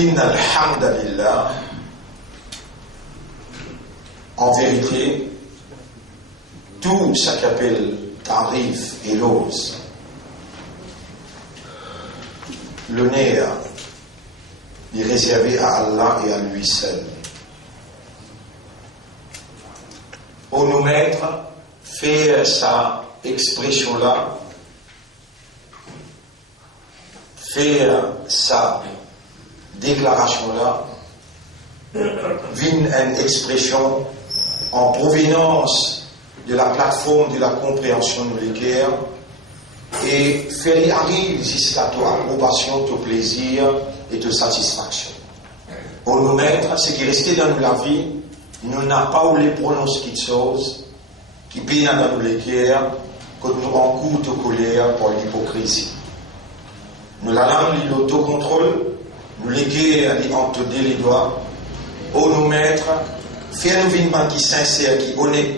Inna alhamdulillah, en vérité, tout ce qu'appelle tarif et l'ose, l'honneur est réservé à Allah et à lui seul. Pour nous mettre, faire sa expression-là, faire sa déclaration-là, vient une expression en provenance de la plateforme de la compréhension de l'équerre et faire arrive jusqu'à ta approbation, ton plaisir et ta satisfaction. Pour nous mettre, ce qui restait dans la vie, nous n'avons pas où les prononcer quelque chose qui peine dans nous l'équerre quand nous encourons de colère pour l'hypocrisie. Nous l'allons l'autocontrôle, nous l'équerre entre les doigts, pour nous mettre, faire nous une qui sincère, qui honnête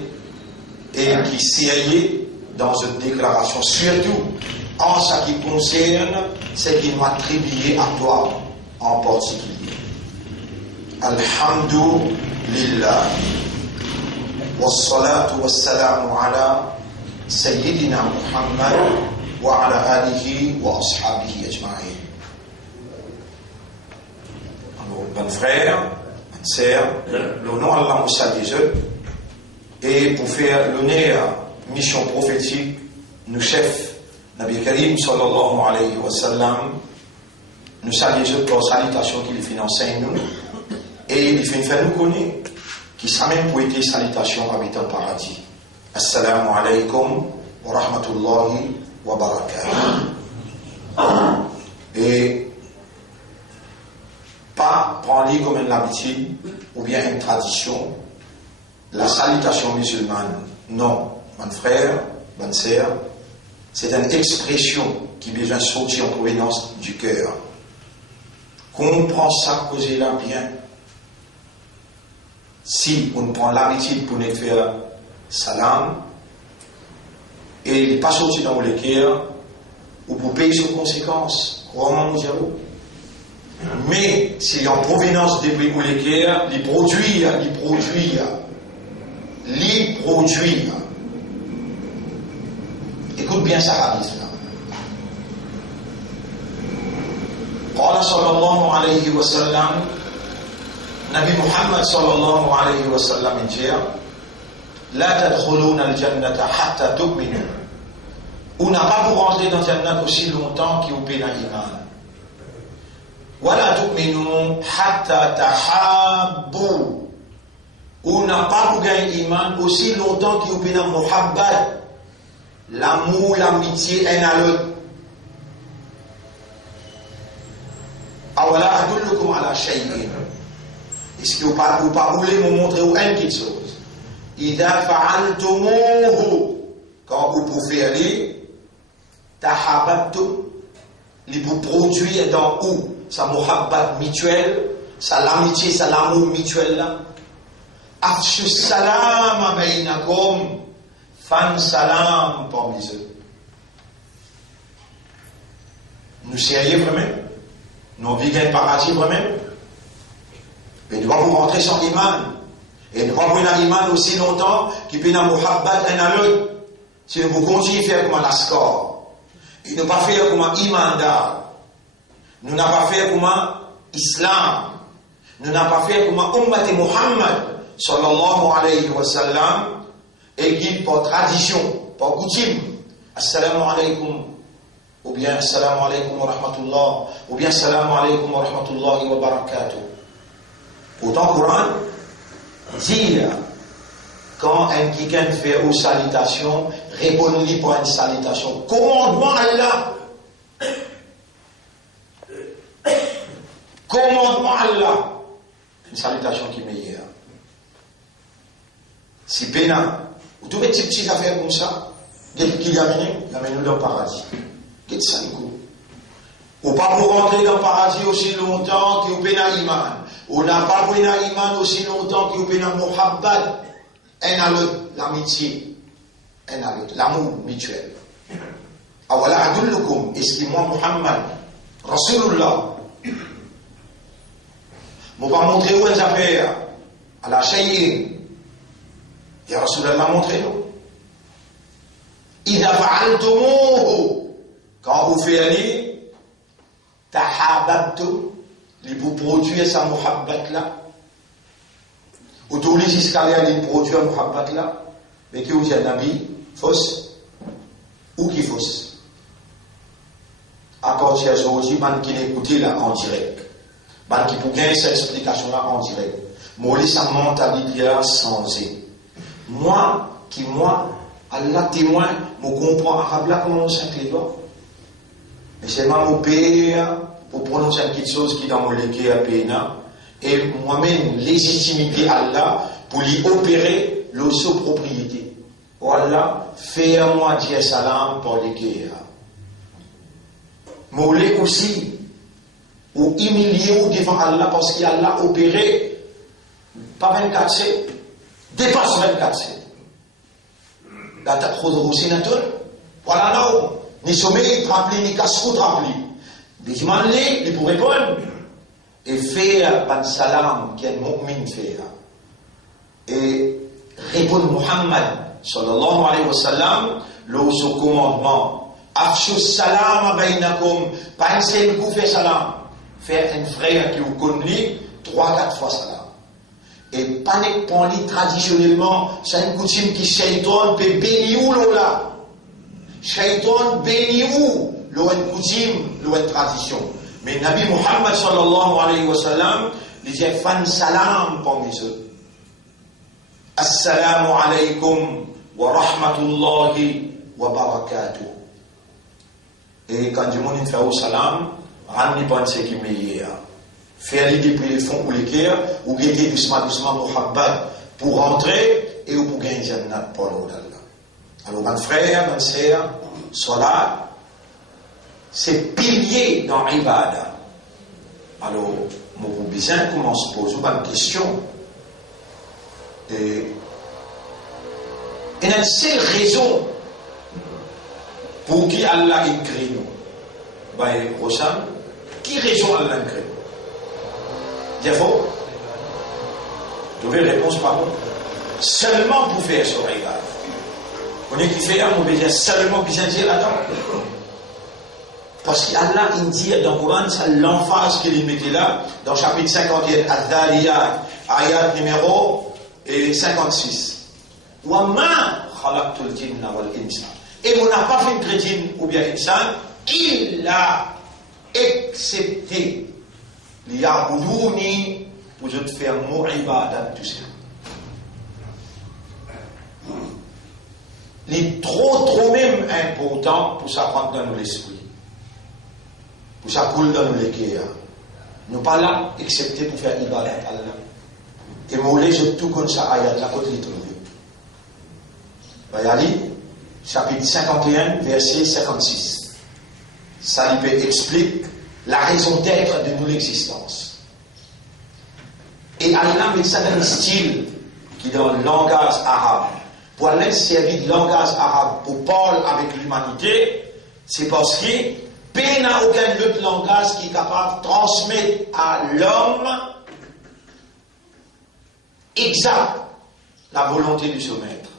et qui sérieux dans une déclaration, surtout en ce qui concerne ce qui m'a attribué à toi en particulier. Alhamdulillah. Wassalatu wassalamu ala Sayyidina Muhammad wa ala alihi wa ashabihi ajma'in. Alors, bon frère, bonne sœur, le nom Allah Moussa des eux, et pour faire l'honneur, mission prophétique, nous chefs, Nabi Karim sallallahu alayhi wa sallam, nous saluons pour la salutation qu'il fait enseigne nous, et il fait une fait nous connaître, qui sera même pour être salutation habitant paradis. Assalamu alaykum wa rahmatullahi wa barakatuh. Et pas prendre comme une habitude ou bien une tradition, la salutation musulmane. Non, mon frère, bonne sœur, c'est une expression qui a besoin de sortir en provenance du cœur. Comprends ça, causez-la bien. Si on prend l'habitude pour nous faire salam, et il n'est pas sorti dans le cœur, ou pour payer ses conséquences, comment nous dirons. Mais c'est en provenance des prix ou les cœurs, les produire. Écoute bien ça, hadith là. قال صلى الله عليه وسلم Nabi Muhammad sallallahu alayhi wa sallam dit La tadkhuluna al-jannata hatta tu'minu. On n'a pas pour rentrer dans le jannat aussi longtemps qu'il vous paye l'iman. Wa la tu'minu hatta tahabbu. On n'a pas pour gagner l'iman aussi longtemps qu'il vous paye la muhabbat. L'amour, l'amitié, un à l'autre. Awala adullukum ala shay'in. Est-ce que vous ne voulez me montrer une quelque chose? Ida fa'altumuhu, quand vous pouvez aller, tahabattum, vous produire dans où? Sa muhabbat mutuelle, sa l'amitié, sa l'amour mutuel là. Afshu salam bainakum, fan salam parmi eux. Nous sérieux vraiment? Nous vivons un paradis vraiment? Mais nous devons rentrer sans iman. Et nous devons avoir un iman aussi longtemps qu'il peut y avoir muhabbat un à l'autre. Si nous continuons à faire comme un ascor, et ne pas faire comme un iman d'art, nous n'avons pas fait comme un islam, nous n'avons pas fait comme un ummat Muhammad sallallahu alayhi wa sallam, et qui par tradition, par coutume, assalamu alaykum, ou bien assalamu alaykum wa rahmatullah, ou bien assalamu alaykum wa rahmatullahi wa barakatuh. Autant Coran dire quand un quelqu'un fait une salutation, répondez-lui pour une salutation. Commandement Allah. Commandement Allah. Une salutation qui est meilleure. Si pénal, vous trouvez des petites affaires comme ça, qu'il y a nous dans le paradis. Qu'est-ce que ça nous coûte? Ou pas pour rentrer dans le paradis aussi longtemps que vous pénal iman. On n'a pas pris un iman aussi longtemps qu'il y a un muhabbat, un à l'autre, l'amitié, un à l'autre, l'amour mutuel. Awala adullukum, est-ce que moi, Muhammad, Rasulullah, Je ne vais pas montrer où elles affaires. À la Shayin. Ya Rasulallah montrez-nous. إذا فعلتموه quand vous faites aller tahabbtum li vous produire sa muhabbat là ou tous les jusqu'à aller produire muhabbat là mais qui vous a nabi fausse ou qui fausse à quand il y a aussi man qui l'écouter là en direct man qui pour gagner cette explication là en direct moi sa mentalité là sensée moi Allah témoin, je comprends arabe là comment on s'inquiète les doigts. Mais c'est moi mon père pour prononcer quelque chose qui est dans mon légué à Péna. Et moi-même, légitimité Allah pour lui opérer l'osso-propriété. Oh Allah, fais-moi dire salam pour légué. Moulé aussi, ou humilier ou devant Allah parce qu'Allah opéré, pas 24-7, dépasse 24-7. La ta'khudhuhu sinatun wala nawm ni sommeil rempli ni casse-croûte rempli des manlé il pour répondre et faire ban salam qu'un mu'min fait et répondre Muhammad sallallahu alayhi wa sallam le ce commandement afshu salam bainakum pas un seul coup faire salam faire un frère qui vous connaît 3-4 fois salam. Et panique pour lui traditionnellement, c'est une coutume qui shaitan peut bénir ou là. Shaitan bénir ou une coutume, une tradition. Mais Nabi Muhammad sallallahu alayhi wa sallam, il dit fan salam pour eux. Assalamu alaykum wa rahmatullahi wa barakatuh. Et quand du monde fait au salam, ramenez pas ce qui est meilleur. Faire l'idée depuis les fonds ou les cœurs, ou guetter doucement Muhammad pour rentrer et ou pour gagner Jannat pour l'Allah. Alors, mon frère, mon sœur, Salat, c'est pilier dans l'Ibada. Alors, mon besoin commence à poser une question. Et il y a une seule raison pour qui Allah écrit nous. Ben, Rosan, qui raison Allah écrit? Bien faux? Vous avez réponse par contre. Seulement pour faire ce rêve. On est qui fait un, on veut dire seulement qui dire là-dedans. Parce qu'Allah, il dit dans le Coran, c'est l'emphase qu'il mettait là, dans le chapitre 51, Ad-Dariyat, ayat numéro 56. Wa ma khalaqtul jinna wal insa. Et on n'a pas fait de djinn ou bien insan, il l'a excepté. Liya'buduni, pour je te faire mon ibadat, tout ça. Il est trop même important pour ça prendre dans l'esprit. Pour ça coule dans le cœur. Nous pas là, excepté pour faire ibadat à Allah. Et moi, je tout comme ça, ayat, la côté de trouver. Bayali, chapitre 51, verset 56. Ça lui explique la raison d'être de nous l'existence. Et Allah met ça dans un style qui est dans le langage arabe. Pour aller servir de langage arabe pour parler avec l'humanité, c'est parce que il n'a aucun autre langage qui est capable de transmettre à l'homme exact la volonté de son maître.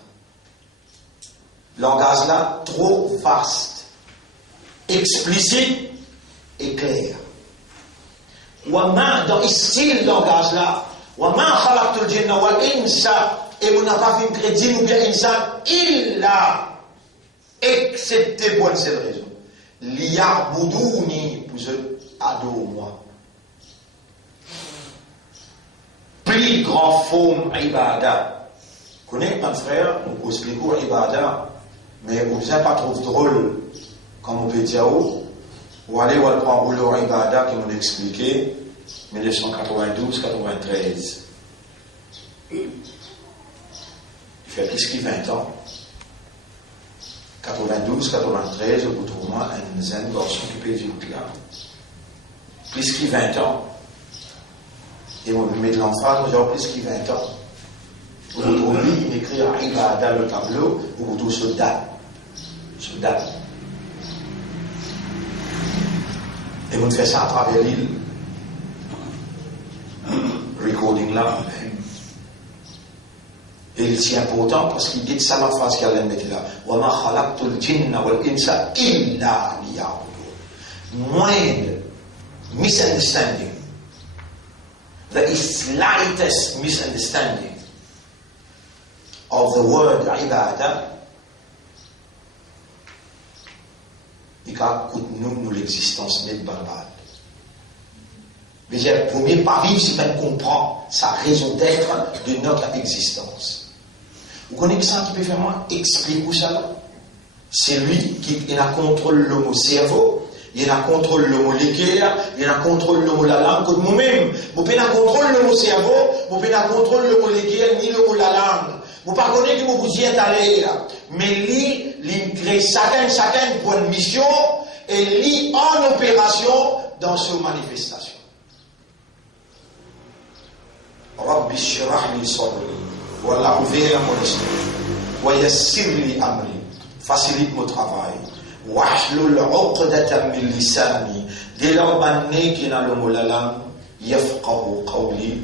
Langage là, trop vaste, explicite et clair. Dans ce style langage là, et on n'a pas fait crédit ou bien insan, il l'a excepté pour une seule raison. Liya'buduni, pour se adorer moi. Plus grand forme ibada. Vous connaissez, mon frère, on peut expliquer ibada, mais vous n'êtes pas trop drôle, comme on peut dire, ou aller voir le grand boulot ibada qui m'ont expliqué, 1992-93. Il fait plus que 20 ans. 92-93, au bout de moi, un jeune garçon qui peut dire là. Plus que 20 ans. Et on lui met de l'emphase, genre plus que 20 ans. Au bout de lui, il écrit à Ibada le tableau, au bout de ce date. Ce date. Et on fait ça à travers l'île. là. Et il est important parce qu'il dit ça la phrase qu'Allah met là. وَمَا خَلَقْتُ الْجِنَّ وَالْإِنسَ إِلَّا لِيَعْبُدُونَ. Mind misunderstanding. The slightest misunderstanding of the word ibadah, il coûte nous l'existence net barbare. Mais le premier pari, c'est qu'on comprend sa raison d'être de notre existence. Vous connaissez ça qui peut faire moi explique ça là? C'est lui qui a contrôle le mot cerveau, il a contrôle le mot l'équerre, il a contrôle le mot la langue, comme moi-même. Vous pouvez contrôle le mot cerveau, vous pouvez contrôle le mot l'équerre, ni le mot la langue. Vous ne connaissez pas que vous y êtes allé là. Mais lui, il crée chacun pour une mission et lui en opération dans ses manifestations. Rabbi shrah li sadri, voilà ouvert mon esprit, wa yassir li amri, facilite mon travail, wahlul uqdatan min lisani, dès lors banné qui n'a le mot la langue, yafqahu qawli,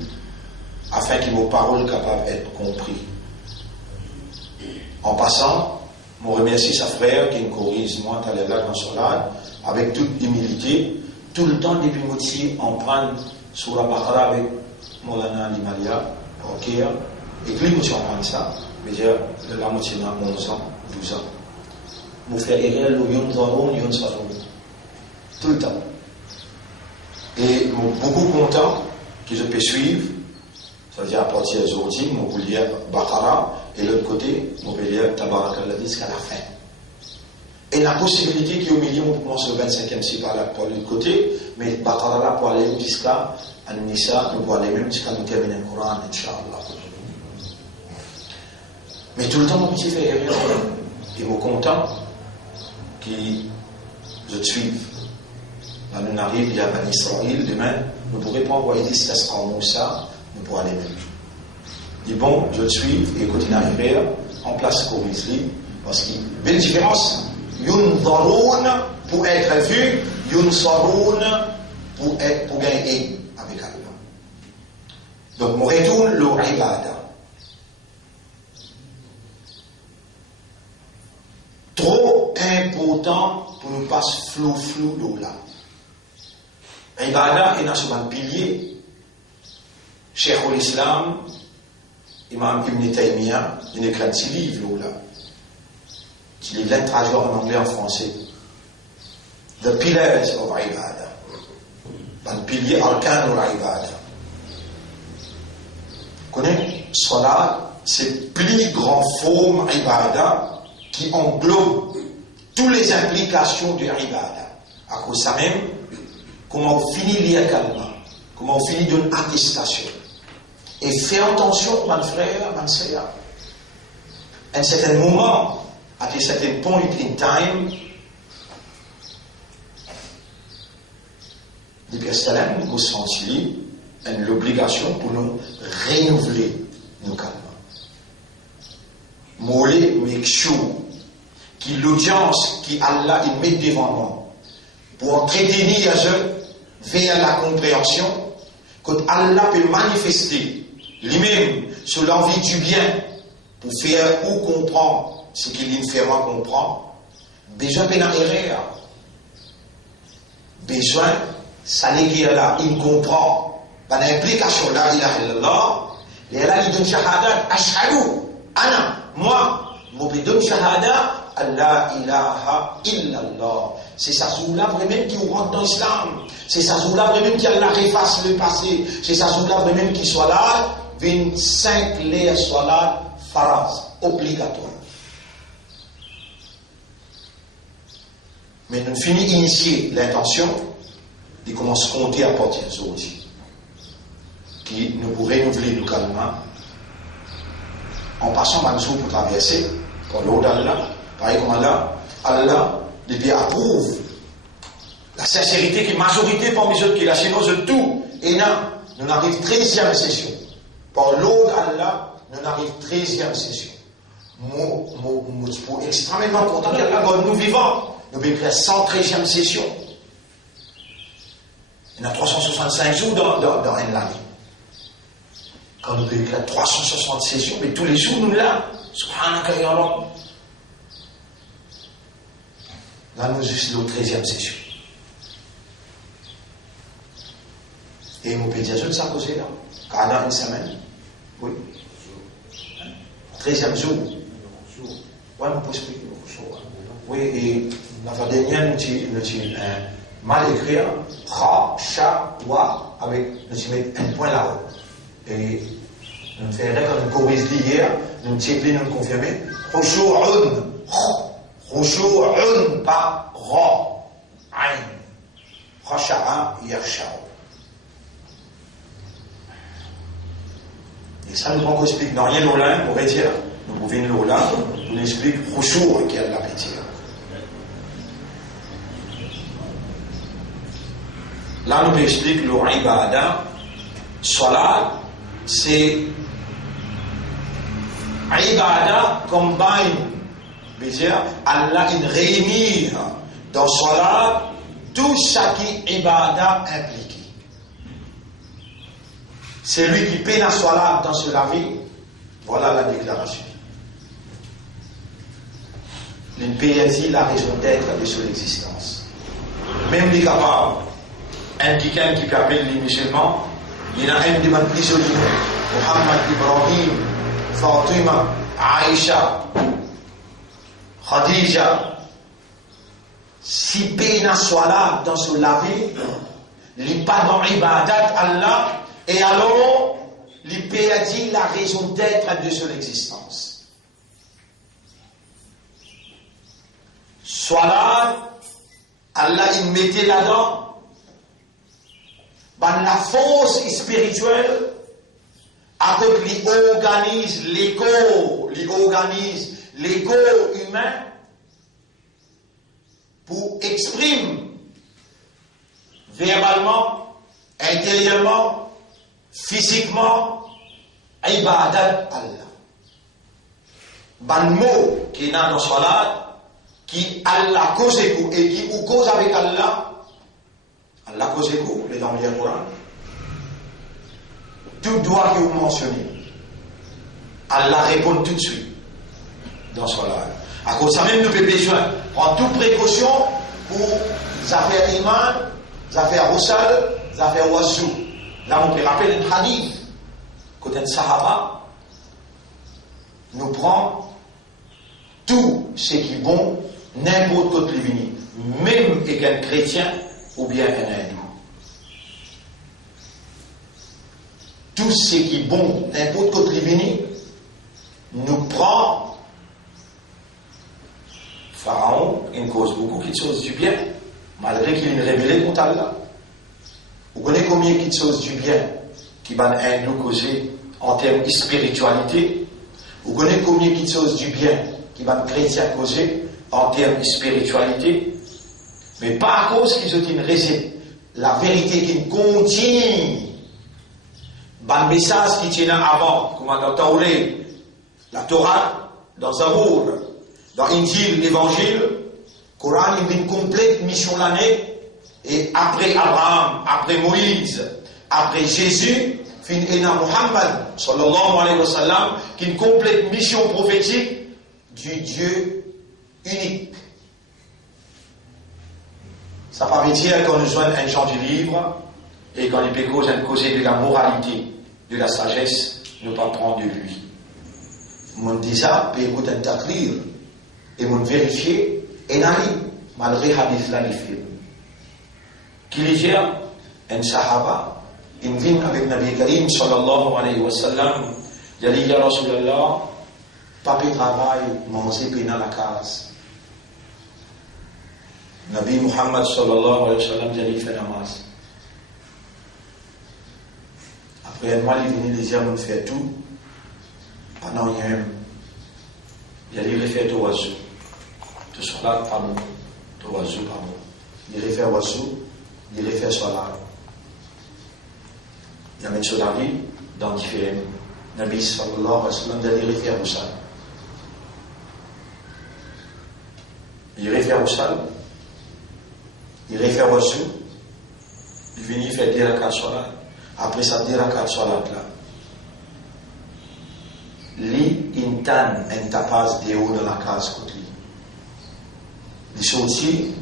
afin que vos paroles capables d'être comprises. En passant, je remercie sa frère qui me corrige moi dans les lacs en solade, avec toute humilité, tout le temps depuis moitié en prendre sur la Baqara avec Molana Limalia, ok, et puis je comprends ça, mais j'ai la moitié dans 11 ans, 12 ans. Mon frère Erel, Yon Zaron, Yon Saron, tout le temps. Et beaucoup content que je peux suivre, ça veut dire à partir d'aujourd'hui, je peux lire Baqara, et l'autre côté, je peux lire Tabarakallah jusqu'à la fin. Et la possibilité qu'au milieu, on commence le 25e siècle par l'autre côté, mais Baqara là pour aller jusqu'à An-Nisa, nous pouvons aller même jusqu'à nous terminer le Coran, Inch'Allah. Mais tout le temps, mon petit frère, il est content que je te suive. Là, nous arrivons, il y a un Israël, demain, nous ne pourrons pas envoyer des tests en Moussa, nous pourrons aller même. Il dit bon, je te suive, et quand il arrive en place comme ici, parce qu'il y a une belle différence. Yun Daroun pour être vu, Yun Saroun pour gagner avec Allah. Donc, on retourne le ibadah. Trop important pour nous pas flou là. Ibadah est sur un pilier. Cheikh al-Islam, Imam Ibn Taymiyyah, il écrit un petit livre là. Il est traduit en anglais en français. The Pillars of Ibadah. Un pilier arcan of Ibadah. Vous connaissez, Salat, c'est le plus grand forme Ibadah qui englobe toutes les implications de Ibadah. À cause de ça même, comment on finit lire calmement, comment on finit d'une attestation. Et fais attention, mon frère, mon sœur. À un certain moment, at a certain point in time, les personnes nous sentent l'obligation pour nous renouveler nos calmes. Molé, make sure que l'audience qui Allah il met devant nous pour entretenir vers la compréhension, que Allah peut manifester lui-même sur l'envie du bien pour faire ou comprendre ce qu'il l'inférent comprend, besoin de l'erreur. Besoin, ça n'est là, il comprend. Par l'implication là, il a illallah, et là, il donne shahada, ashhadu, ana, moi, je donne shahada, Allah ilaha illallah. C'est ça jour-là vraiment qui rentre dans l'islam. C'est ça jour-là vraiment qui Allah efface le passé. C'est ça jour-là vraiment qui soit là, 25 l'air soit là, faraz, obligatoire. Mais nous finissons d'initier l'intention de commencer à compter à partir d'aujourd'hui, qui nous pourrait renouveler le calmement en passant par nous pour traverser par l'eau d'Allah, pareil comme Allah depuis approuve la sincérité qui est majorité parmi les autres qui est là chez nous de tout. Et là, nous arrivons 13e session. Par l'eau d'Allah, nous arrivons 13e session. Je suis extrêmement content qu'Allah, quand nous vivons, nous avons créé 113e session. Il y a 365 jours dans une année. Quand nous déclarons 360 sessions, mais tous les jours nous là, subhanaka ya Rabb. Là nous sommes la 13e session. Et mon pédiatre, ça causé là. Quand on a une semaine. Oui. 13e jour. Oui, on peut expliquer. Oui, et la fois dernière, nous avons mal écrit Ra, Sha, Wa, avec, nous avons un point là-haut. Et nous faisons quand nous corrigeons hier, nous avons nous confirmer. Khushu'un, Khushu'un, pas Ra, Ain. Khasha'a, Yakhsha'u. Et ça, nous pouvons expliquer dans rien l'Olin, pour dire, nous pouvons l'Olin, nous explique Khushu' qui a de la pitié. Là, nous explique le Ibada, Salat, c'est Ibada combine, veut dire, Allah il réunit dans Salat tout ce qui est Ibada impliqué. C'est lui qui paie la Salat dans ce laver. Voilà la déclaration. Il paye la raison d'être de son existence. Même les capables, un quelqu'un qui appelle les musulmans, il y en a un des prisonniers, Muhammad Ibrahim, Fatima, Aïcha, Khadija, si paye la Salat dans ce laver, il pas dans Ibadat Allah. Et alors, l'IP a dit la raison d'être de son existence. Soit là, Allah il mettait là-dedans, la force spirituelle, avec qui organise l'ego humain, pour exprimer verbalement, intérieurement, physiquement, ibadat Allah. Ban mot qui est dans le salat, qui Allah cause et qui ou cause avec Allah, Allah cause et les dans le Coran. Tout doit que vous mentionnez. Allah répond tout de suite dans le salat. À cause de ça même, nous avons besoin de prendre toute précaution pour les affaires iman, les affaires roussal, les affaires oiseaux. Là, on peut rappeler un hadith. Côté de Sahaba, nous prend tout ce qui est bon, n'importe quoi de l'ivini, même avec un chrétien ou bien un hindou. Tout ce qui est bon, n'importe quoi de l'ivini, nous prend. Pharaon, il cause beaucoup de choses du bien, malgré qu'il est rébellé contre Allah. Vous connaissez combien de choses du bien qui van hindou causer en termes de spiritualité? Vous connaissez combien de choses du bien qui van chrétien causer en termes de spiritualité? Mais pas à cause qu'ils ont une raison. La vérité qui contient le message qui tient avant, comme dans Tauré, la Torah, dans Zabour, dans Injil, l'Évangile, Coran, il y a une complète mission l'année. Et après Abraham, après Moïse, après Jésus, fin ena Muhammad, sallallahu alayhi wa sallam, qui est une complète mission prophétique du Dieu unique. Ça ne veut pas dire qu'on nous joigne un genre du livre et qu'on peut causer de la moralité, de la sagesse, ne pas prendre de lui. Mon dit ça, peut écouter un takrir et mon vérifier et n'arrive, malgré hadith là, les films. Qu'il y a un sahaba, il vient avec Nabi Karim sallallahu alayhi wa sallam, il dit ya Rasulallah, papi travail, manger dans la case. Nabi Muhammad sallallahu alayhi wa sallam, il fait namaz. Après un mois, il vient les dire, on fait tout, pendant un an, il fait tout oiseau. Tout cela, pas bon, tout oiseau, pas bon. Il fait oiseau. Il les fait salat. Il y a même sur la vie, dans différents Nabi sallallahu alayhi wa sallam, il les fait au sal. Il les fait au sal, il les fait au sou, il vient faire 10 rakats salat. Après ça, 10 rakats salat là. une tanne, un tapas de haut dans la case côté. Il sortit,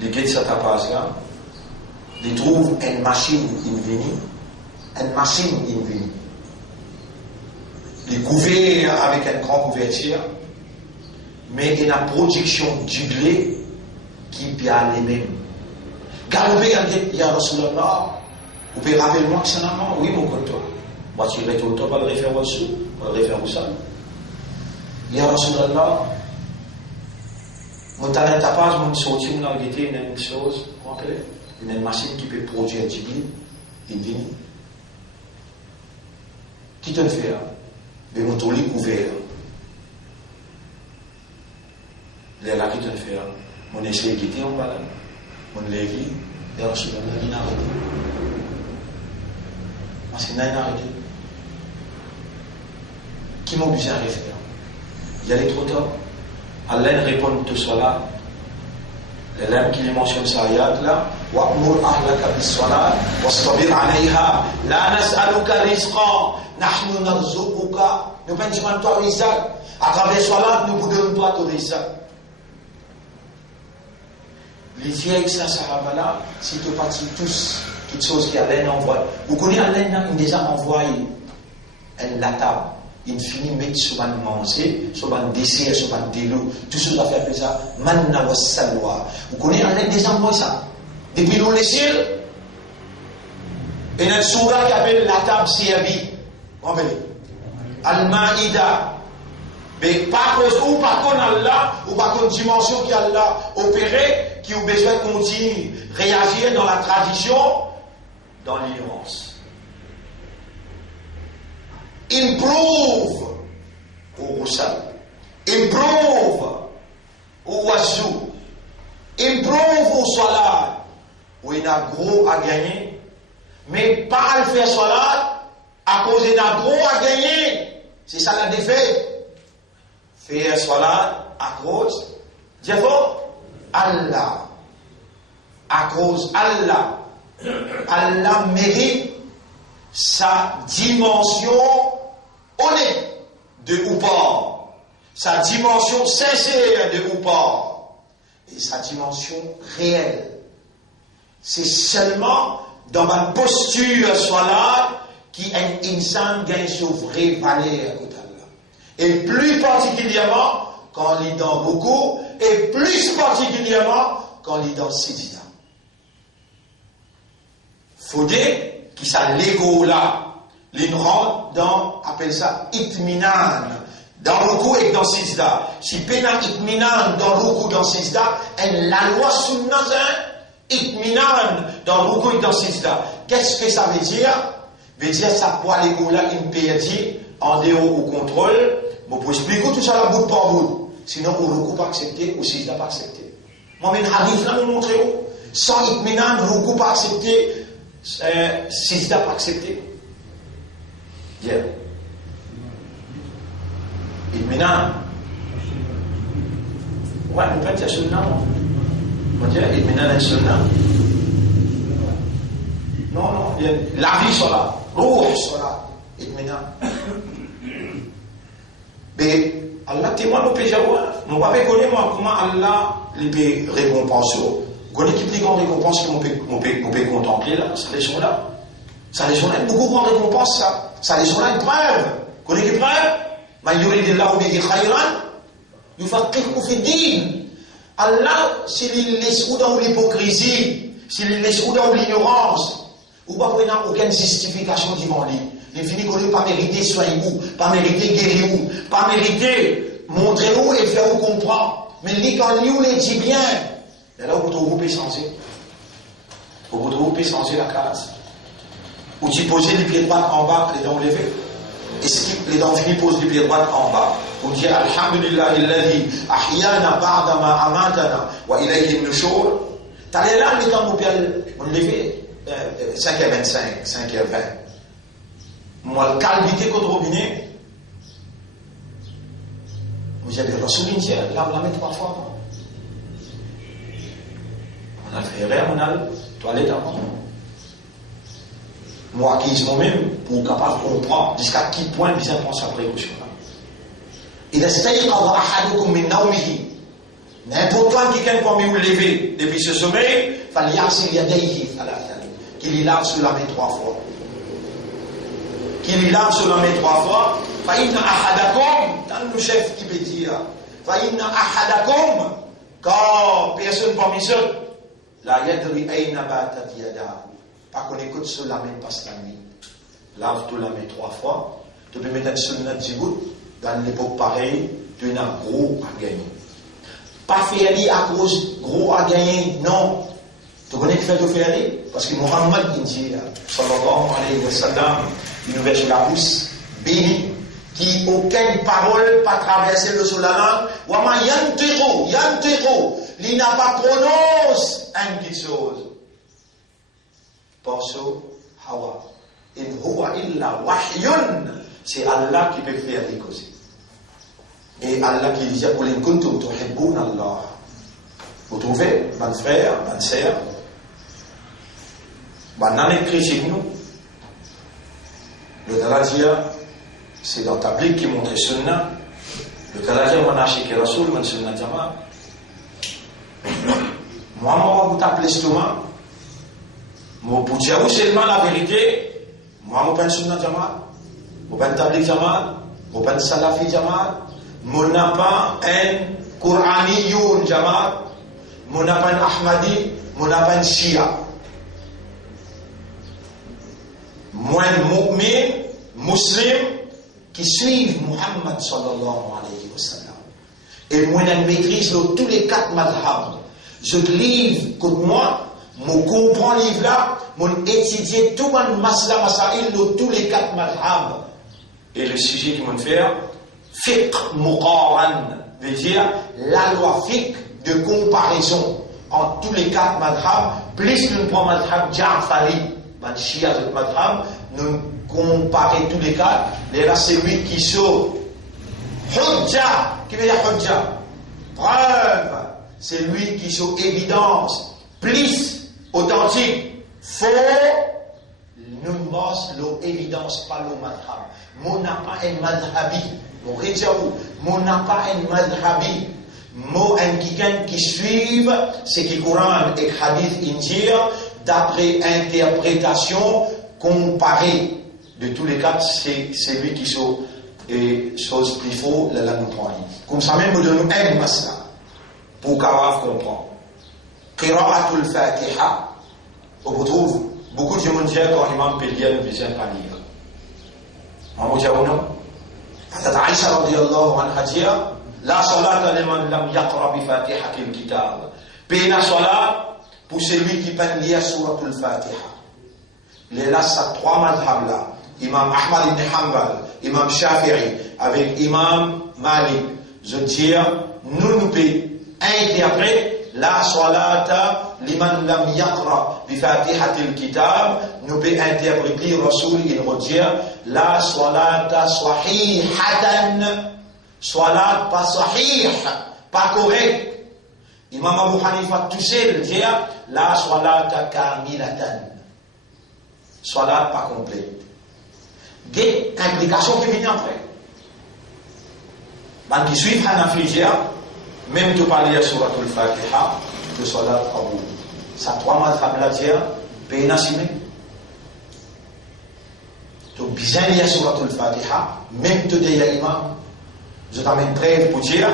il guette sa tapas là, il trouve une machine invenue, il est couvert avec une grande couverture, mais il y a une production du blé qui peut aller même. Galopé, il y a Rasulallah, vous pouvez rappeler moi que c'est un amant, oui mon compte. Moi tu vas tout le temps, pas le référer au-dessous, pas le référer au ça. Il y a Rasulallah, mon talent tapage, mon sorti, mon guetté, une chose, une machine qui peut produire du blé, une vigne. Qui te le fait? Mais mon tourlis couvert. Les là qui te le fait, mon essai guetté en bas, mon lévi, et Rasulallah, il n'a arrêté. C'est n'a arrêté. Qui m'a obligé à refaire? Il y a les trop tard. Allah répond tout cela. L'âme qui les mentionne ça là, wa'mur ahlaka bis-salat wastabir 'alayha la nas'aluka rizqan nahnu narzuquka. Nous pensons toi rizq. À travers salat nous vous donnons toi ton rizq. Les vieilles sahaba là, si tu partis tous quelque chose qui Allah envoie. Vous connaissez Allah il déjà envoyé la table. Il finit mettre sur un manger, sur un dessert, sur un délo, tout ce qu'on a fait ça, manna wa salwa. Vous connaissez Allah déjà envoyé ça. Depuis nous les ciels, il y a une sourate qui appelle la table servie. Al-Ma'ida. Mais par contre Allah, ou par contre dimension qui Allah opéré, qui a besoin de continuer, réagir dans la tradition, dans l'ignorance. Improve au Roussal, improve au Wazou, improve au Salat, où il y a gros à gagner, mais pas le faire Salat à cause il y a gros à gagner. C'est ça la défaite. Faire Salat à cause, Dieu Allah, à cause Allah. Allah mérite sa dimension honnête de ou pas, sa dimension sincère de ou pas, et sa dimension réelle. C'est seulement dans ma posture soit là qu'un insan gagne sa vraie valeur à côté d'Allah. Et plus particulièrement quand il est dans beaucoup, et plus particulièrement quand il est dans Sidina. Faudrait qu'il soit l'ego là, l'ignorant dans, appelle ça, itminan, dans Ruku et dans Sijda. Si pena itminan dans Ruku dans Sijda, et la loi sunnah, itminan dans Ruku et dans Sijda. Qu'est-ce que ça veut dire? Veut dire ça pour l'ego là, il perdit en dehors au contrôle. Bon, pour expliquer tout ça là bout par bout. Sinon, au Ruku pas accepté, au Sijda pas accepté. Moi-même, hadith là, nous montrer où. Sans itminan, Ruku pas accepté. Sijda pas accepté. Bien. Itminan. Ouais, on peut dire sunnah. On dit itminan et sunnah. Non, la vie soit là. Ruh soit là. Itminan. Mais Allah témoigne au péché. On va pas connaître comment Allah les récompense. Vous connaissez qui plus grande récompense qu'on peut contempler là, ça les sont là. Ça les sont là, beaucoup de grandes récompenses ça. Ça les sont là, une preuve. Vous connaissez les preuves? Man yuridillahu bihi khayran, yufaqihu fi din. Allah, s'il laisse où dans l'hypocrisie, s'il laisse où dans l'ignorance, ou pas prendre aucune justification devant lui. Il finit qu'on n'a pas mérité soigner vous, pas mérité guérir vous, pas mérité montrer vous et faire vous comprendre. Mais lui, quand lui, il dit bien, et là, vous pouvez changer. Vous pouvez changer la case. Ou tu poses les pieds droits en bas, les dents levées. Et les dents finis posent les pieds droits en bas. Vous dites Alhamdulillah, illadhi ahyana ba'da ma amatana wa ilayhi an-nushur. T'allez là, les dents vous levez 5h25, 5h20. Moi, le calvité contre le robinet, vous avez reçu une tienne, là, vous la mettez parfois. On a fait rien, on a toilette avant. Moi qui suis moi-même, pour capable de comprendre jusqu'à quel point les gens prennent sa précaution. إذا استيقظ أحدكم من نومه, n'importe qui quelqu'un parmi vous lever depuis ce sommeil, فليغسل يديه ثلاثا, qu'il y lave sur la main 3 fois. Qu'il y lave sur la main 3 fois. فإن أحدكم, dans le chef qui peut dire, فإن أحدكم, quand personne parmi eux, la yadri aina batat yada, pas qu'on écoute sur la main passe la nuit. Lave tout la main 3 fois. Tu peux mettre un sunnat djibout. Dans l'époque pareille, tu as gros à gagner. Pas faire à cause gros à gagner, non. Tu connais le fait de faire parce que Mohammed, il dit, sallallahu alayhi wa sallam, il nous verse la bouche, béni, qui aucune parole pas traverser le sur la langue, wama yantiqu, il n'a pas prononcé une petite chose. Parce que, hawa, in huwa illa wahyun, c'est Allah qui peut faire des causes. Et Allah qui dit, qul in kuntum tuhibbuna Allah. Vous trouvez, mon frère, ma sœur, maintenant écrit chez nous, le Daradia, c'est dans ta Bible qui montre Sunna. Le Daradia, on a acheté Rasoul, mon Sunna Jama. Moi, vous t'appelez Stouma. Moi, pour dire seulement la vérité, moi, je ne suis pas Sunna Jama. Je ne suis pas Tabligh Jama. Je ne suis pas Salafi Jama. Je n'ai pas un Qur'aniyoun Jama. Je n'ai pas un Ahmadi. Je n'ai pas un Shia. Moi, mu'min, muslim, qui suivent Muhammad sallallahu alayhi wa sallam. Et moi, je maîtrise tous les 4 madhab. Je livre comme moi, je comprends le livre là, je étudie tout le masla masail de tous les 4 madhab. Et le sujet qui m'ont fait, fiqh muqaran, veut dire la loi fiqh de comparaison entre tous les 4 madhab, plus le point madhab Ja'fari. Dans Shia de Madhab, nous comparons tous les cas. Et là, c'est lui qui sauve. Hujja, qui veut dire Hujja? Preuve. C'est lui qui sauve évidence. Plus authentique. Faux. Nous montrons l'évidence, pas le Madhab. Mon n'a pas un Madhabi. Mon réjaou. Mon n'a pas un Madhabi. Mon un quelqu'un qui suive ce qui Coran et Hadith Injil. D'après interprétation comparée de tous les cas, c'est lui qui sauve et chose plus faux, la langue prend. Comme ça même, nous donnons un masla pour qu'Araf comprend. Qira'atul Fatiha, on retrouve beaucoup de gens dire quand l'imam peut lire, ne peut pas lire. On dit ou non? Hazrat Aïcha radiyallahu anha dit, la salata liman lam yaqra bi fatihatil kitab. Pena salat pour celui qui peut lire Suratul Fatiha. Les là, ça 3 madhab là. Imam Ahmad ibn Hanbal, Imam Shafi'i, avec Imam Malik. Je dis, nous pouvons interpréter la salata liman lam yaqra bi fatihatil kitab. Nous pouvons interpréter Rasoul, il va dire, la salata sahihatan. Salat pas sahih, pas correct. Imam Abu Hanifa tout seul dit la salata kamilatan. Salat pas complète. Des implications qui viennent après. Dans qui suivent Hanafi dit même tu parles sur Suratul Fatiha, de salat Abu. Ça 3 madhab là dit ben assumé. Tu bien lire Suratul Fatiha, même tu dis imam. Je t'amène preuve pour dire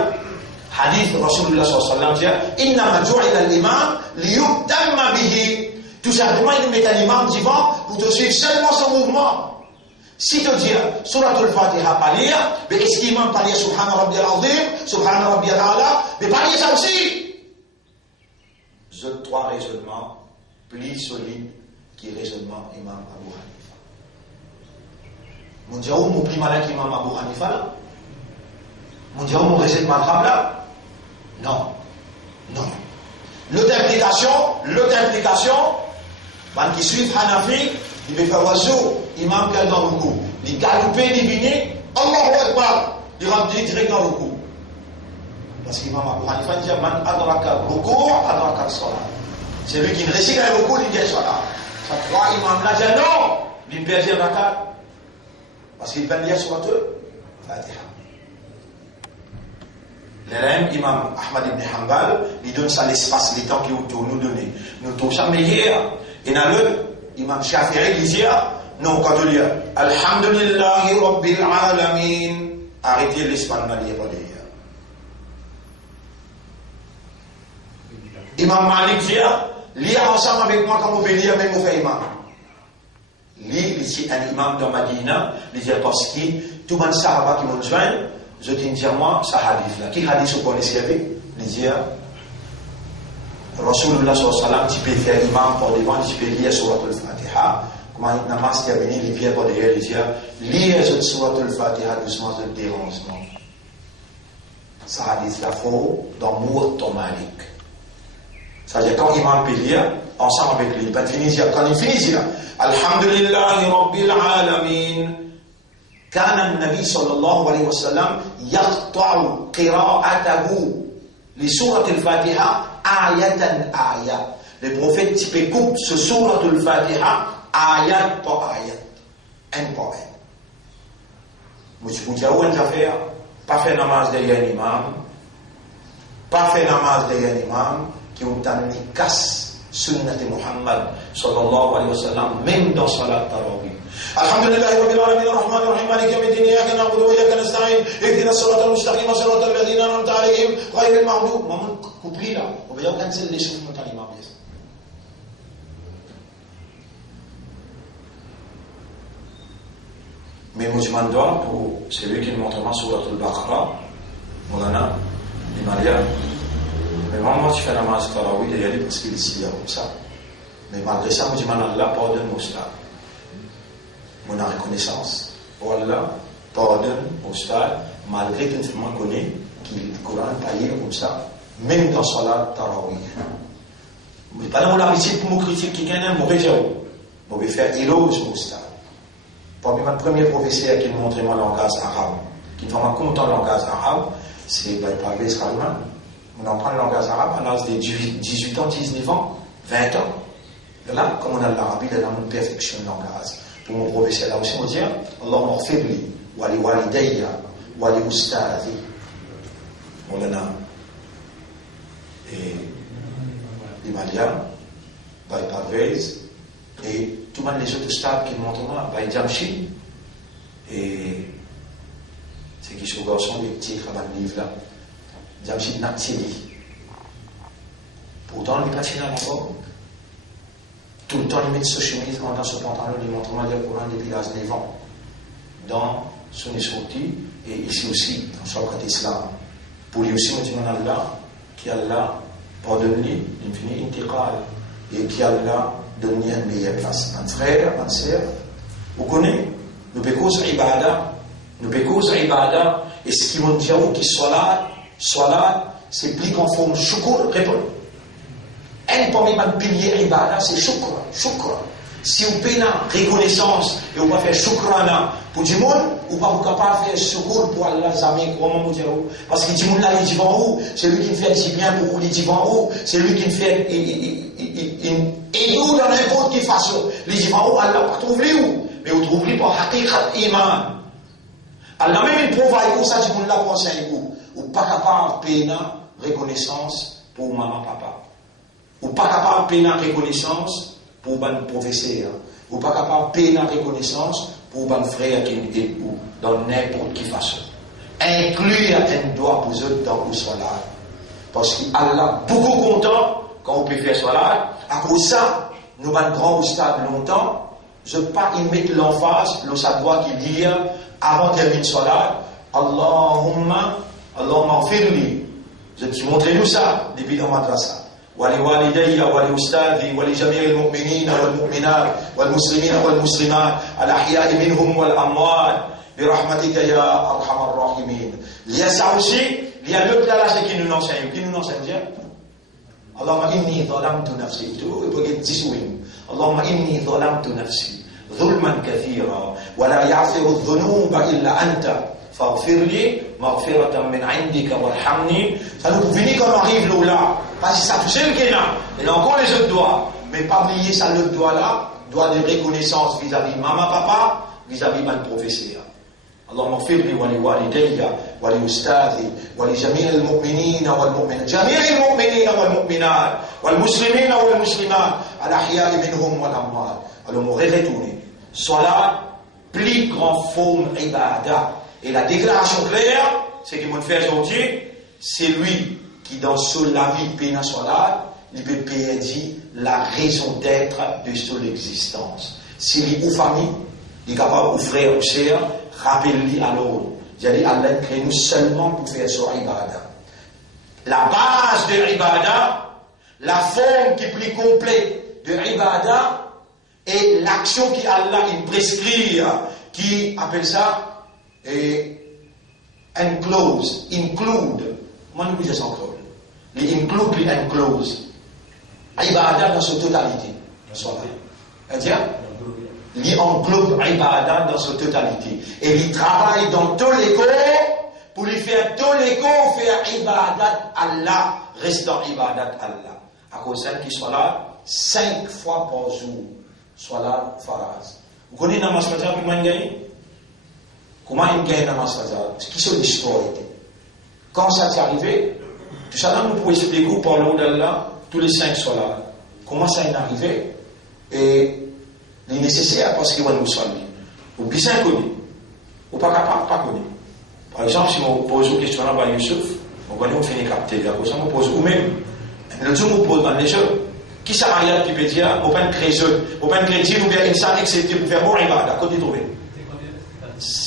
Hadith Rasulullah sallallahu alayhi wa sallam dit Innama ju'ila al-imam liyutamma bihi. Tout simplement, il met un imam devant pour te suivre seulement son mouvement. Si tu dis Suratul Fatiha pas lire, mais est-ce qu'il l'imam pas lire Subhana Rabbiyal Azim, Subhana Rabbiyal A'la, mais pas lire ça aussi? Je 3 raisonnements plus solides qui raisonnement imam Abu Hanifa. Mon diaou, mon plus malin qu'imam Abu Hanifa là? Mon diaou, mon raisonnement là? Non. Non. L'autre implication, qui suivent Hanafi, il va faire oiseau, imam qui est dans le coup. Il galope, il vient, Allahu Akbar, il rentre direct dans le coup. Parce qu'imam Abu Hanifa dit, man adraka ruku', adraka salat. C'est lui qui récite le ruku', il dit salat. Ça 3 imams là dit non, il perd rakat. Parce qu'il peut lire sur le Fatiha. L'élève, Imam Ahmad ibn Hanbal, il donne ça l'espace, les temps qu'il nous donne. Nous tous jamais hier. Et dans le, Imam Shafi'i, il dit, non, quand on dit, Alhamdulillahi Rabbil Alamin, arrêtez l'espace, n'a pas dit. Imam Malik dit, lis ensemble avec moi quand vous pouvez lire, même vous faites imam. Lis, ici, un imam de Madina, il dit, parce que tout le monde sahaba qui m'ont joint, je dis, moi, ça hadith là. Qui hadith vous connaissez avec? Il dit, Rasulullah sallallahu alayhi wa sallam, tu peux faire imam pour devant, tu peux lire surat al-Fatiha. Comment il n'a pas terminé, il vient pour derrière, il dit, lire cette surat al-Fatiha doucement, de dérangement. Ça hadith là, faux, dans Muwatta Malik. C'est-à-dire quand l'imam peut lire, ensemble avec lui, quand il finit, il Alhamdulillahi Rabbil Alamin. كان النبي صلى الله عليه وسلم يقطع قراءته لسورة الفاتحة آية آية. Le prophète type coupe ce surat al-Fatiha ayat par ayat, un par un. Vous dites où on faire? Pas faire namaz derrière l'imam, pas faire namaz derrière l'imam, qui ont tenu casse sunnat Muhammad sallallahu alayhi wa sallam, même dans salat tarawih. Alhamdulillahi Rabbil Alamin Ar-Rahman Ar-Rahim Maliki Yawmiddin Iyyaka na'budu wa iyyaka nasta'in Ihdina as-sirata al-mustaqim siratal ladzina an'amta alayhim ghayril maghdubi. Maman compris là, on va y organiser les choses dans l'imam. Mais Moujman doit, pour celui qui nous montrera sur al-Baqarah, Moulana, l'Imalia, mais moi, je fais la namaz tarawih de y aller parce qu'il est ici, comme ça. Mais malgré ça, Moujman Allah pardonne au stade. Mon reconnaissance. Oh Allah, pardonne au stade, malgré que nous connaissons qu'il le Coran taillé comme ça, même dans Salat tarawih. Mais pas dans mon habitude pour me critiquer quelqu'un, je vais faire éloge au stade. Parmi ma première professeur qui me montrait mon langage arabe, qui me fait content le langage arabe, c'est Parvez Kalman. On apprend le langage arabe à l'âge de 18 ans, 19 ans, 20 ans. Et là, comme on a l'arabe, il a une perfection de langage. Pour mon professeur là aussi, on dit Allahumma ghfirli, wa li walidayya, wa li ustazi. On en a. Et l'Imalia, Parvez, et tout le monde les autres stades qui montrent là, Jamshid, et c'est qui sont garçons des petits dans le livre là, Jamshid Natsiri. Pourtant, il n'est pas fini encore. Tout le temps, il met ce chemise dans ce pantalon, il montre le Coran depuis l'âge des vents. Dans son sorti, et ici aussi, dans son côté islam. Pour lui aussi, on dit Allah, qui Allah pardonne-lui, l'infini intiqal, et qui Allah donne une meilleure place. Un frère, une sœur, vous connaissez, nous pécons ibada, et ce qui m'ont dit à vous, qui soit là, c'est plus qu'en forme shukr, répond. Un parmi les piliers ibada, c'est shukr. Si vous payez la reconnaissance et vous ne faire shukrana pour du monde, vous ne pouvez pas faire shukr pour Allah, comment vous dire. Parce que du monde là, il dit en haut, c'est lui qui me fait si bien pour vous, il dit en haut, c'est lui qui me fait. Et nous, dans n'importe quelle façon, les dit en haut, Allah ne trouve où, mais vous trouvez par haqiqat iman. Allah même il prouve pour ça, du monde là, pour ça, vous n'êtes pas capable de payer la reconnaissance pour maman, papa. Ou pas capable de payer la reconnaissance pour un professeur. Ou pas capable de payer la reconnaissance pour un frère qui est dans n'importe quelle façon. Inclure un doigt pour eux dans le salat. Parce qu'Allah est beaucoup content quand on peut faire salat. À cause de ça, nous avons un grand stade longtemps. Je ne veux pas y mettre l'emphase, le savoir qui dit avant de terminer salat, Allahumma firli. Je te montre nous ça depuis la madrasa. ولوالدي ولأستاذي ولجميع المؤمنين والمؤمنات والمسلمين والمسلمات الأحياء منهم والأموات برحمتك يا أرحم الراحمين. Il y a ça aussi, il y a l'autre là qui nous enseigne, اللهم إني ظلمت نفسي. اللهم إني ظلمت نفسي ظلما كثيرا ولا يغفر الذنوب إلا أنت فاغفر لي مغفرة من عندك وارحمني. Ça nous finit quand on arrive là. Parce que ça touche le Kéna. Il y a encore les autres doigts. Mais pas oublier ça, l'autre doigt là, doigt de reconnaissance vis-à-vis maman, papa, vis-à-vis mon professeur. اللهم اغفر لي ولوالدي ولأستاذي ولجميع المؤمنين والمؤمنات جميع المؤمنين والمؤمنات والمسلمين والمسلمات الأحياء منهم والأموات. Alors on aurait retourné. Salat, plus grande forme ibadah. Et la déclaration claire, c'est que mon frère aujourd'hui, c'est lui qui dans la vie paye la salat, il peut payer la raison d'être de son existence. S'il est ou famille, il est capable ou frère ou sœur, rappelle-lui à l'autre. J'ai dit, Allah crée nous seulement pour faire son ibadah. La base de l'ibadah, la forme qui est plus complète de l'ibadah, et l'action qui Allah il prescrit, qui appelle ça, include. Moi, nous disons encore. Les include, les enclose. Ibadah dans sa totalité. C'est-à-dire, il englobe Ibadah dans sa totalité. Et il travaille dans tous les corps pour lui faire tous les corps, faire Ibadat Allah, restant Ibadat Allah. À cause de qui soit là 5 fois par jour, soit là faraz. Vous connaissez Namaz Fajr comment il gagne? Comment il gagne Namaz Fajr? Qui sont l'histoire? Quand ça t'est arrivé, tout ça, nous pouvons expliquer par l'eau d'Allah, tous les 5 soient là. Comment ça est arrivé? Et il est nécessaire parce qu'il va nous soigner. Ou bien c'est inconnu. Ou pas capable, pas connu. Par exemple, si on pose une question à Youssouf, on va nous finir capter. Comme ça, on pose vous-même. Le jour où on pose dans les jeux, qui ça arrive qui peut dire, on peut pas créer jeu, on peut pas créer ou bien une salle acceptée pour faire bon ibadah. À côté de trouver.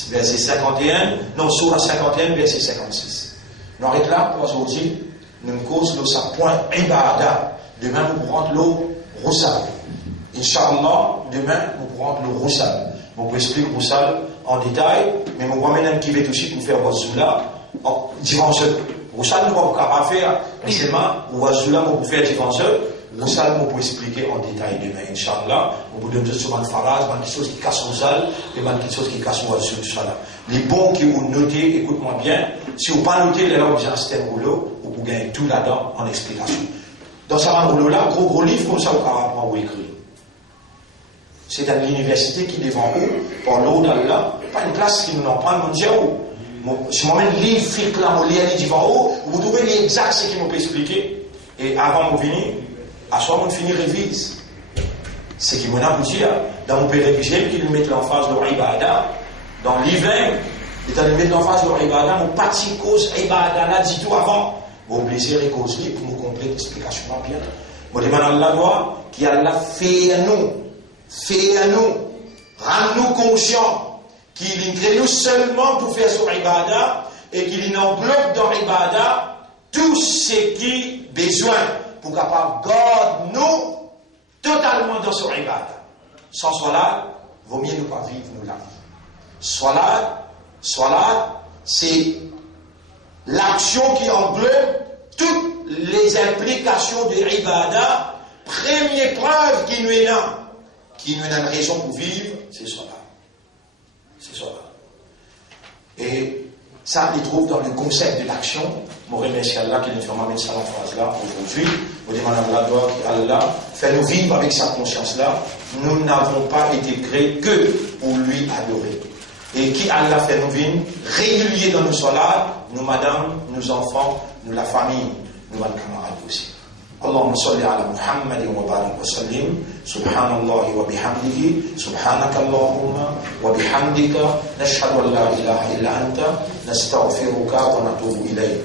Verset 51, non, sur 51, verset 56. Nous arrêtons là pour aujourd'hui. Nous cause de sa point ibadah. Demain, nous prendre l'eau roussal. Inch'Allah, demain, nous prendre le roussal. On peut expliquer le roussal en détail, mais on va maintenant qui va aussi pour faire Wazoula, dimanche. Roussal, nous ne pouvons pas faire, mais seulement, Wazoula, on peut faire dimanche. Roussal, on peut expliquer en détail demain, Inch'Allah. On peut donner souvent une phrase, quelque chose qui casse Roussal, et quelque chose qui casse Wazoula, tout ça là. Les bons qui vous notez, écoute-moi bien, si vous ne pas noter les langues d'un système rouleau, vous gagnez tout là-dedans en explication. Dans ce rouleau-là, gros livre comme ça, vous pouvez apprendre à écrire. C'est dans l'université qui est devant vous, par l'eau d'Allah, pas une classe qui nous en prend, mon Dieu. Si moi-même livre, fiqh là, mon lien devant vous, vous trouvez l'exact ce qui m'ont expliqué. Et avant de venir, à soi, on finit révise. Ce qui m'a dit, dans mon pérégrinaire, qu'ils mettent l'emphase de l'Ibadah, dans l'hiver, et dans le mettre l'emphase de l'Ibadah, mon parti cause Ibadah là, dit tout avant. Mon plaisir et cause libre pour nous compléter l'explication bien. Je demande à Allah qui Allah fait à nous, rend-nous conscients qu'il crée nous seulement pour faire son ibadah et qu'il englobe dans l'ibadah tout ce qui est besoin pour capable garder nous totalement dans son ibadah. Sans cela, vaut mieux ne pas vivre nous la vie. Salat, c'est l'action qui englobe toutes les implications de l'ibadah. Première preuve qui nous est là, qui nous a une raison pour vivre, c'est cela. C'est cela. Et ça, il trouve dans le concept de l'action. Je remercie Allah qui nous amène ça la phrase là aujourd'hui. Je demande à Allah, fait-nous vivre avec sa conscience-là. Nous n'avons pas été créés que pour lui adorer. Et qui Allah fait nous vivre réguliers dans nos salats, nous madame, nos enfants, nous la famille, nous les camarades aussi. اللهم صل على محمد وبارك وسلم سبحان الله وبحمده سبحانك اللهم وبحمدك نشهد أن لا إله إلا أنت نستغفرك ونتوب إليك